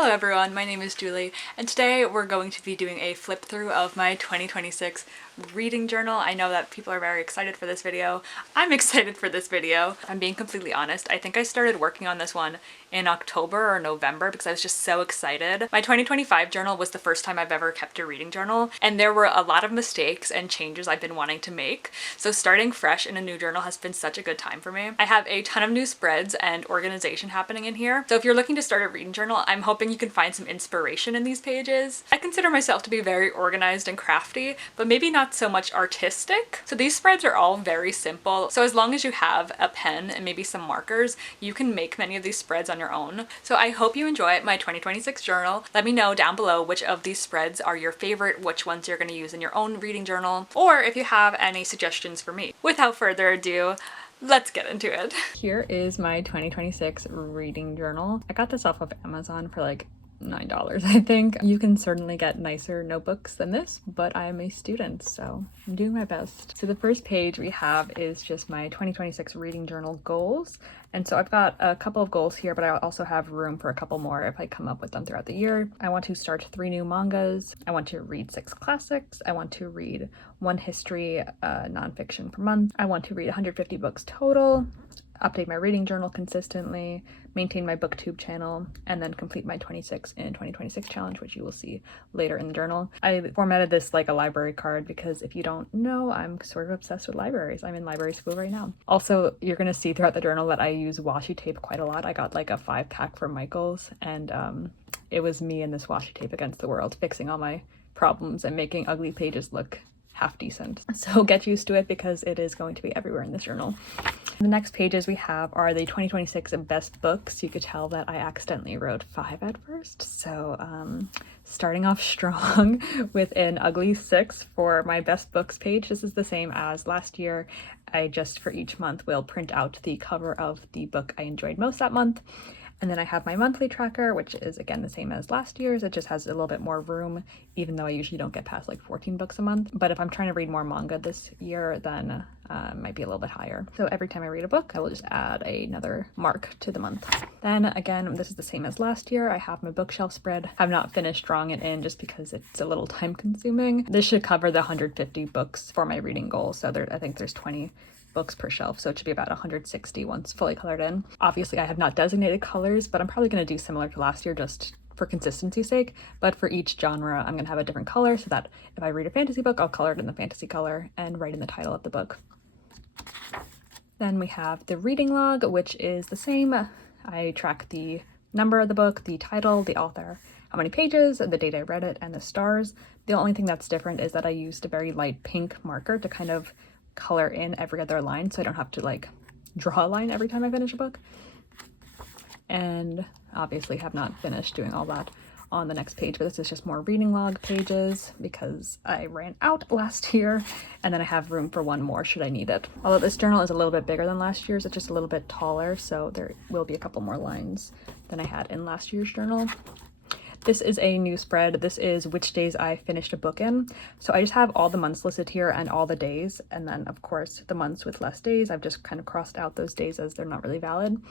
Hello everyone, my name is Julie, and today we're going to be doing a flip through of my 2026 reading journal. I know that people are very excited for this video. I'm excited for this video. I'm being completely honest. I think I started working on this one in October or November because I was just so excited. My 2025 journal was the first time I've ever kept a reading journal, and there were a lot of mistakes and changes I've been wanting to make. So starting fresh in a new journal has been such a good time for me. I have a ton of new spreads and organization happening in here. So if you're looking to start a reading journal, I'm hoping you can find some inspiration in these pages. I consider myself to be very organized and crafty, but maybe not so much artistic. So these spreads are all very simple. So as long as you have a pen and maybe some markers, you can make many of these spreads on your own. So I hope you enjoy my 2026 journal. Let me know down below which of these spreads are your favorite, which ones you're going to use in your own reading journal, or if you have any suggestions for me. Without further ado, let's get into it. Here is my 2026 reading journal. I got this off of Amazon for like $9, I think. You can certainly get nicer notebooks than this, but I am a student, so I'm doing my best. So the first page we have is just my 2026 reading journal goals. And so I've got a couple of goals here, but I also have room for a couple more if I come up with them throughout the year. I want to start 3 new mangas. I want to read 6 classics. I want to read 1 history nonfiction per month. I want to read 150 books total, update my reading journal consistently, maintain my booktube channel, and then complete my 26 in 2026 challenge, which you will see later in the journal. I formatted this like a library card because if you don't know, I'm sort of obsessed with libraries. I'm in library school right now. Also, you're going to see throughout the journal that I use washi tape quite a lot. I got like a 5-pack from Michael's, and it was me and this washi tape against the world, fixing all my problems and making ugly pages look half decent. So get used to it because it is going to be everywhere in this journal. The next pages we have are the 2026 best books. You could tell that I accidentally wrote 5 at first. So starting off strong with an ugly 6 for my best books page. This is the same as last year. I just for each month will print out the cover of the book I enjoyed most that month. And then I have my monthly tracker, which is again the same as last year's. It just has a little bit more room, even though I usually don't get past like 14 books a month. But if I'm trying to read more manga this year, then it might be a little bit higher. So every time I read a book, I will just add another mark to the month. Then again, this is the same as last year. I have my bookshelf spread. I've not finished drawing it in just because it's a little time consuming. This should cover the 150 books for my reading goal. So I think there's 20 books per shelf, so it should be about 160 once fully colored in. Obviously I have not designated colors, but I'm probably going to do similar to last year just for consistency's sake. But for each genre I'm going to have a different color so that if I read a fantasy book, I'll color it in the fantasy color and write in the title of the book. Then we have the reading log, which is the same. I track the number of the book, the title, the author, how many pages, the date I read it, and the stars. The only thing that's different is that I used a very light pink marker to kind of color in every other line, so I don't have to like draw a line every time I finish a book. And obviously have not finished doing all that on the next page, but this is just more reading log pages because I ran out last year, and then I have room for 1 more should I need it. Although this journal is a little bit bigger than last year's, it's just a little bit taller, so there will be a couple more lines than I had in last year's journal. This is a new spread. This is which days I finished a book in. So I just have all the months listed here and all the days. And then of course the months with less days, I've just kind of crossed out those days as they're not really valid.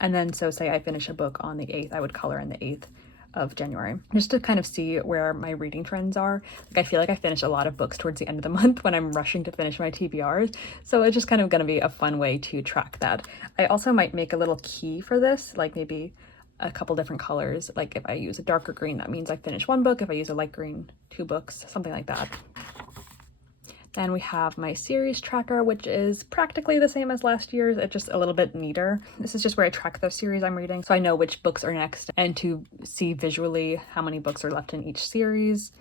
And then so say I finish a book on the 8th, I would color in the 8th of January, just to kind of see where my reading trends are. Like I feel like I finish a lot of books towards the end of the month when I'm rushing to finish my TBRs. So it's just kind of going to be a fun way to track that. I also might make a little key for this, like maybe a couple different colors. Like if I use a darker green, that means I finish 1 book. If I use a light green, 2 books, something like that. Then we have my series tracker, which is practically the same as last year's. It's just a little bit neater. This is just where I track the series I'm reading, so I know which books are next and to see visually how many books are left in each series.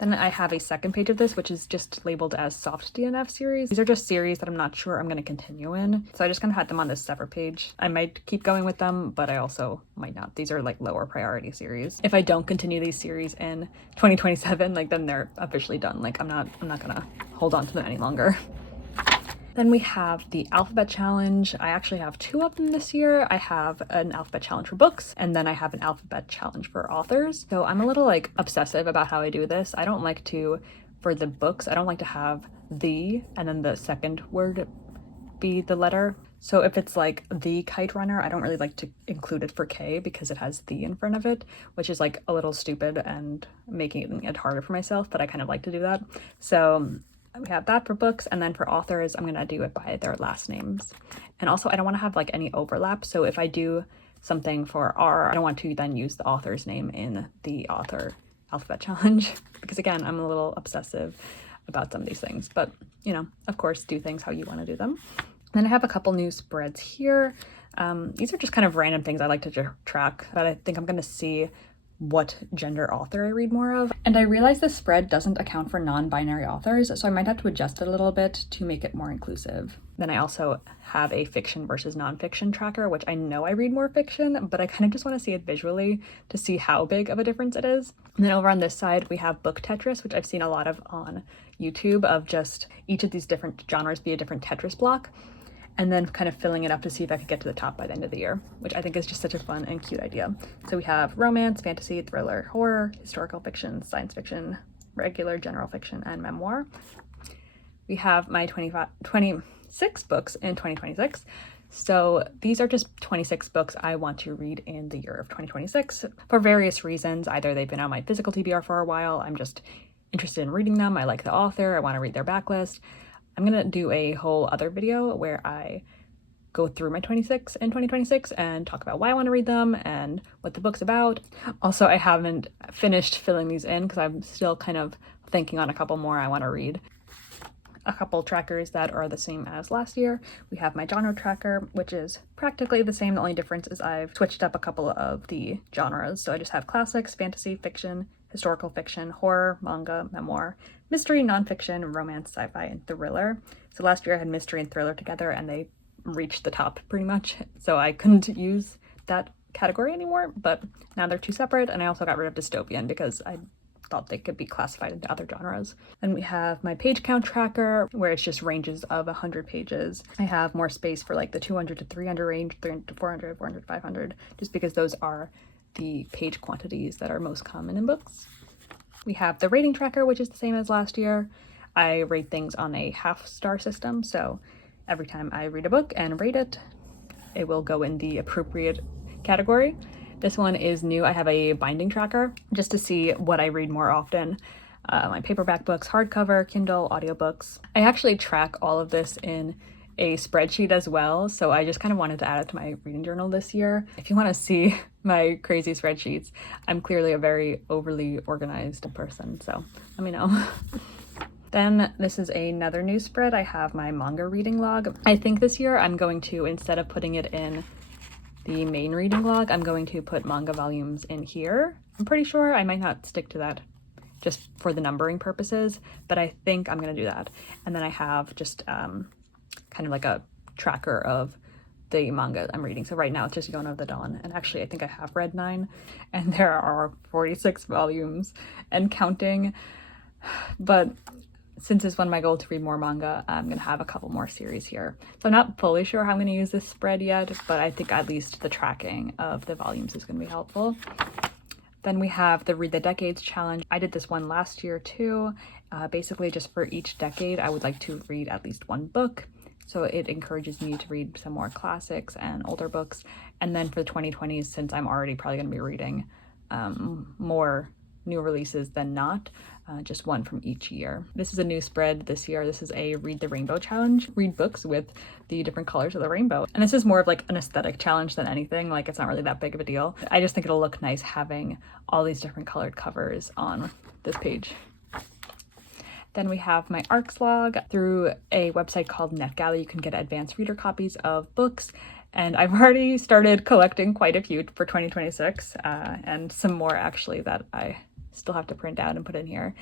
Then I have a second page of this, which is just labeled as soft DNF series. These are just series that I'm not sure I'm going to continue in, so I just kind of had them on this separate page. I might keep going with them, but I also might not. These are like lower priority series. If I don't continue these series in 2027, like then they're officially done. Like I'm not gonna hold on to them any longer. Then we have the alphabet challenge. I actually have 2 of them this year. I have an alphabet challenge for books, and then I have an alphabet challenge for authors. So I'm a little like obsessive about how I do this. I don't like to, for the books, I don't like to have the and then the second word be the letter. So if it's like the Kite Runner, I don't really like to include it for K because it has the in front of it, which is like a little stupid and making it harder for myself, but I kind of like to do that. So we have that for books, and then for authors, I'm gonna do it by their last names. And also I don't want to have like any overlap. So if I do something for R, I don't want to then use the author's name in the author alphabet challenge because again, I'm a little obsessive about some of these things, but you know, of course, do things how you want to do them. Then I have a couple new spreads here. These are just kind of random things I like to track, but I think I'm going to see what gender author I read more of. And I realize this spread doesn't account for non-binary authors, so I might have to adjust it a little bit to make it more inclusive. Then I also have a fiction versus nonfiction tracker, which I know I read more fiction, but I kind of just want to see it visually to see how big of a difference it is. And then over on this side, we have book Tetris, which I've seen a lot of on YouTube, of just each of these different genres be a different Tetris block, and then kind of filling it up to see if I could get to the top by the end of the year, which I think is just such a fun and cute idea. So we have romance, fantasy, thriller, horror, historical fiction, science fiction, regular general fiction, and memoir. We have my 26 books in 2026. So these are just 26 books I want to read in the year of 2026 for various reasons. Either they've been on my physical TBR for a while, I'm just interested in reading them, I like the author, I want to read their backlist. I'm gonna do a whole other video where I go through my 26 in 2026 and talk about why I want to read them and what the book's about. Also, I haven't finished filling these in because I'm still kind of thinking on a couple more I want to read. A couple trackers that are the same as last year. We have my genre tracker, which is practically the same. The only difference is I've switched up a couple of the genres. So I just have classics, fantasy, fiction, historical fiction, horror, manga, memoir, mystery, nonfiction, romance, sci-fi, and thriller. So last year I had mystery and thriller together and they reached the top pretty much. So I couldn't use that category anymore, but now they're two separate. And I also got rid of dystopian because I thought they could be classified into other genres. Then we have my page count tracker where it's just ranges of 100 pages. I have more space for like the 200 to 300 range, 300 to 400, 400 500, just because those are the page quantities that are most common in books. We have the rating tracker, which is the same as last year. I rate things on a half-star system, so every time I read a book and rate it, it will go in the appropriate category. This one is new. I have a binding tracker just to see what I read more often. My paperback books, hardcover, Kindle, audiobooks. I actually track all of this in a spreadsheet as well, so I just kind of wanted to add it to my reading journal this year. If you want to see my crazy spreadsheets, I'm clearly a very overly organized person, so let me know. Then this is another new spread. I have my manga reading log. I think this year I'm going to, instead of putting it in the main reading log, I'm going to put manga volumes in here. I'm pretty sure. I might not stick to that just for the numbering purposes, but I think I'm going to do that. And then I have just kind of like a tracker of the manga I'm reading. So right now it's just Yona of the Dawn. And actually I think I have read 9 and there are 46 volumes and counting. But since it's one of my goals to read more manga, I'm going to have a couple more series here. So I'm not fully sure how I'm going to use this spread yet, but I think at least the tracking of the volumes is going to be helpful. Then we have the Read the Decades challenge. I did this one last year too. Basically just for each decade, I would like to read at least one book. So it encourages me to read some more classics and older books. And then for the 2020s, since I'm already probably going to be reading more new releases than not, just one from each year. This is a new spread this year. This is a Read the Rainbow challenge. Read books with the different colors of the rainbow. And this is more of like an aesthetic challenge than anything. Like it's not really that big of a deal. I just think it'll look nice having all these different colored covers on this page. Then we have my ARCs log. Through a website called NetGalley, you can get advanced reader copies of books. And I've already started collecting quite a few for 2026 and some more actually that I still have to print out and put in here.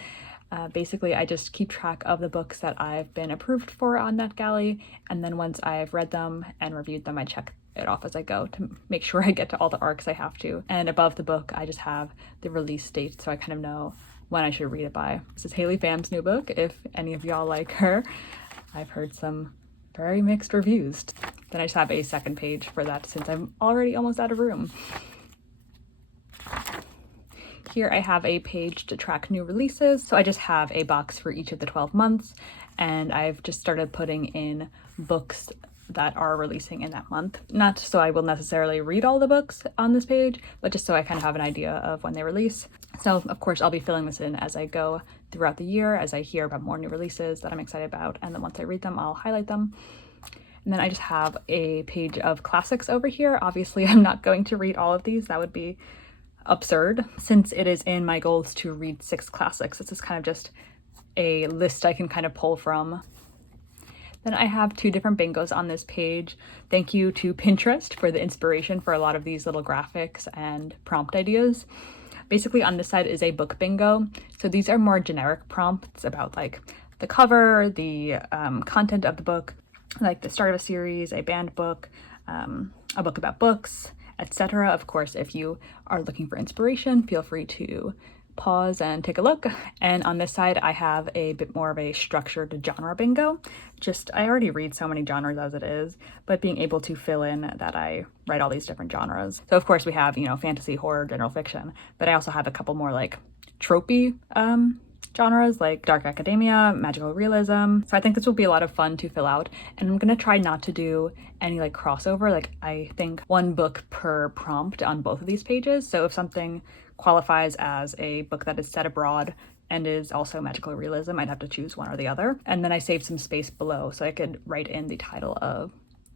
Basically, I just keep track of the books that I've been approved for on NetGalley. And then once I've read them and reviewed them, I check it off as I go to make sure I get to all the arcs I have to. And above the book, I just have the release date so I kind of know when I should read it by. This is Haley Pham's new book, if any of y'all like her. I've heard some very mixed reviews. Then I just have a second page for that since I'm already almost out of room. Here I have a page to track new releases. So I just have a box for each of the 12 months and I've just started putting in books that are releasing in that month. Not so I will necessarily read all the books on this page, but just so I kind of have an idea of when they release. So of course I'll be filling this in as I go throughout the year, as I hear about more new releases that I'm excited about, and then once I read them, I'll highlight them. And then I just have a page of classics over here. Obviously, I'm not going to read all of these. That would be absurd. Since it is in my goals to read 6 classics, this is kind of just a list I can kind of pull from. Then I have 2 different bingos on this page. Thank you to Pinterest for the inspiration for a lot of these little graphics and prompt ideas. Basically on this side is a book bingo. So these are more generic prompts about like the cover, the content of the book, like the start of a series, a banned book, a book about books, etc. Of course, if you are looking for inspiration, feel free to pause and take a look. And on this side, I have a bit more of a structured genre bingo. I already read so many genres as it is, but being able to fill in that I write all these different genres. So of course we have, fantasy, horror, general fiction, but I also have a couple more like tropey genres like dark academia, magical realism. So I think this will be a lot of fun to fill out, and I'm gonna try not to do any like crossover. Like I think 1 book per prompt on both of these pages. So if something qualifies as a book that is set abroad and is also magical realism, I'd have to choose one or the other. And then I saved some space below so I could write in the title of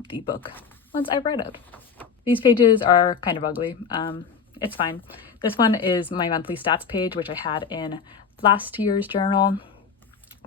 the book once I've read it. These pages are kind of ugly. It's fine. This one is my monthly stats page, which I had in last year's journal.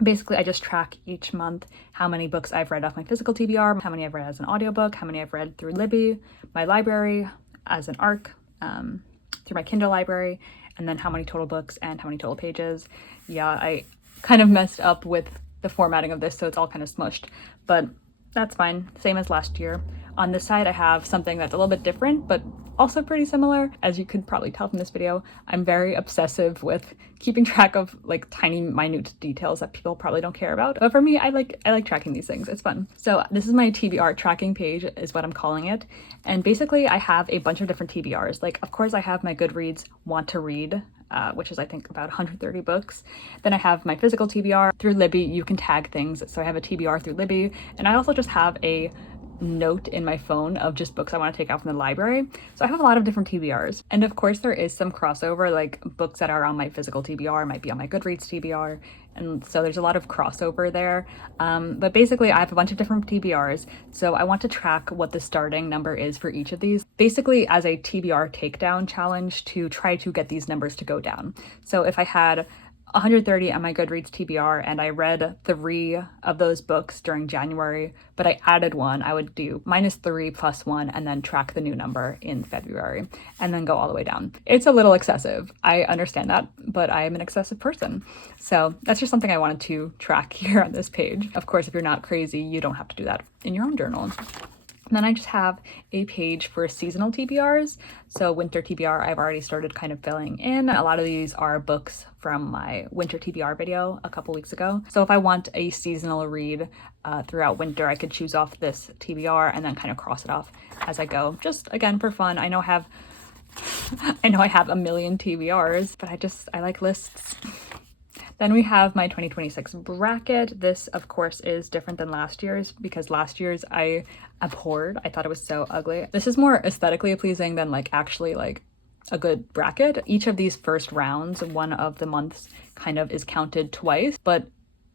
Basically, I just track each month how many books I've read off my physical TBR, how many I've read as an audiobook, how many I've read through Libby, my library as an ARC, through my Kindle library, and then how many total books and how many total pages. Yeah, I kind of messed up with the formatting of this, so it's all kind of smushed, but that's fine. Same as last year. On this side, I have something that's a little bit different, but also pretty similar. As you could probably tell from this video, I'm very obsessive with keeping track of like tiny, minute details that people probably don't care about. But for me, I like tracking these things. It's fun. So this is my TBR tracking page, is what I'm calling it. And basically, I have a bunch of different TBRs. Like, of course, I have my GoodReads want to read, which is I think about 130 books. Then I have my physical TBR. Through Libby, you can tag things. So I have a TBR through Libby, and I also just have a note in my phone of just books I want to take out from the library. So I have a lot of different TBRs. And of course there is some crossover, like books that are on my physical TBR might be on my GoodReads TBR. And so there's a lot of crossover there. But basically I have a bunch of different TBRs. So I want to track what the starting number is for each of these, basically as a TBR takedown challenge to try to get these numbers to go down. So if I had 130 on my GoodReads TBR and I read 3 of those books during January, but I added 1, I would do -3 + 1 and then track the new number in February and then go all the way down. It's a little excessive. I understand that, but I am an excessive person. So that's just something I wanted to track here on this page. Of course, if you're not crazy, you don't have to do that in your own journal. And then I just have a page for seasonal TBRs. So winter TBR, I've already started kind of filling in. A lot of these are books from my winter TBR video a couple weeks ago. So if I want a seasonal read throughout winter, I could choose off this TBR and then kind of cross it off as I go. Just again for fun. I know I have a million TBRs, but I like lists. Then we have my 2026 bracket. This, of course, is different than last year's because last year's I abhorred. I thought it was so ugly. This is more aesthetically pleasing than like actually like a good bracket. Each of these first rounds, one of the months kind of is counted twice, but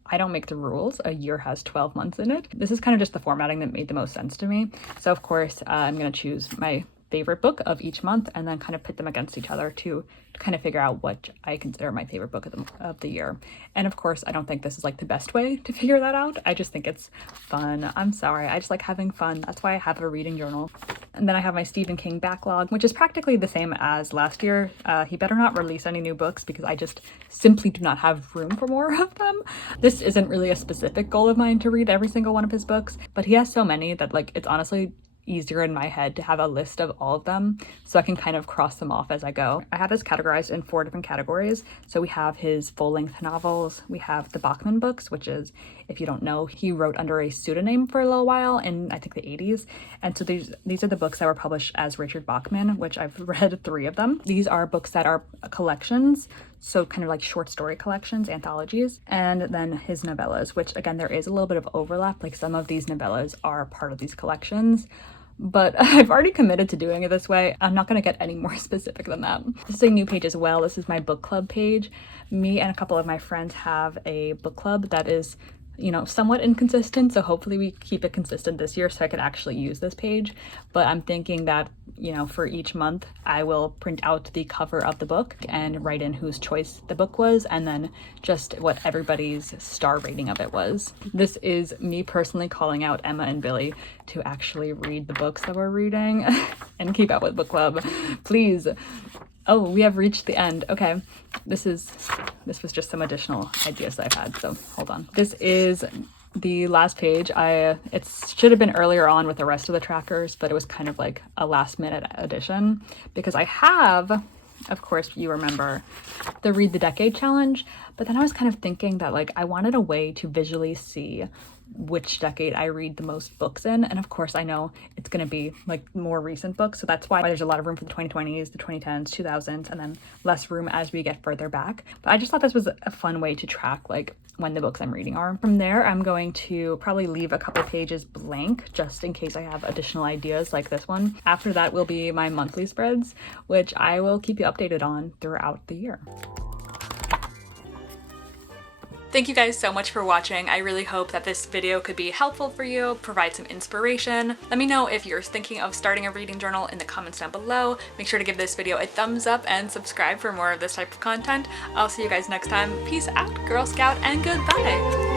I don't make the rules. A year has 12 months in it. This is kind of just the formatting that made the most sense to me. So of course, I'm gonna choose my favorite book of each month and then kind of pit them against each other to kind of figure out what I consider my favorite book of the year. And of course, I don't think this is like the best way to figure that out. I just think it's fun. I'm sorry. I just like having fun. That's why I have a reading journal. And then I have my Stephen King backlog, which is practically the same as last year. He better not release any new books because I just simply do not have room for more of them. This isn't really a specific goal of mine to read every single one of his books, but he has so many that like it's honestly easier in my head to have a list of all of them so I can kind of cross them off as I go. I have this categorized in 4 different categories. So we have his full-length novels, we have the Bachman books, which is If you don't know, he wrote under a pseudonym for a little while in I think the 80s. And so these are the books that were published as Richard Bachman, which I've read 3 of them. These are books that are collections, so kind of like short story collections, anthologies, and then his novellas, which again, there is a little bit of overlap. Like some of these novellas are part of these collections, but I've already committed to doing it this way. I'm not going to get any more specific than that. This is a new page as well. This is my book club page. Me and a couple of my friends have a book club that is, you know, somewhat inconsistent, so hopefully we keep it consistent this year so I could actually use this page. But I'm thinking that, you know, for each month I will print out the cover of the book and write in whose choice the book was, and then just what everybody's star rating of it was. This is me personally calling out Emma and Billy to actually read the books that we're reading and keep up with book club, please. Oh, we have reached the end. Okay, this was just some additional ideas that I've had, so hold on. This is the last page. It should have been earlier on with the rest of the trackers, but it was kind of like a last minute addition because I have, of course, you remember the Read the Decade challenge, but then I was kind of thinking that like I wanted a way to visually see which decade I read the most books in, and of course I know it's going to be like more recent books, so that's why there's a lot of room for the 2020s, the 2010s, 2000s, and then less room as we get further back. But I just thought this was a fun way to track like when the books I'm reading are. From there, I'm going to probably leave a couple pages blank just in case I have additional ideas like this one. After that will be my monthly spreads, which I will keep you updated on throughout the year. Thank you guys so much for watching. I really hope that this video could be helpful for you, provide some inspiration. Let me know if you're thinking of starting a reading journal in the comments down below. Make sure to give this video a thumbs up and subscribe for more of this type of content. I'll see you guys next time. Peace out, Girl Scout, and goodbye!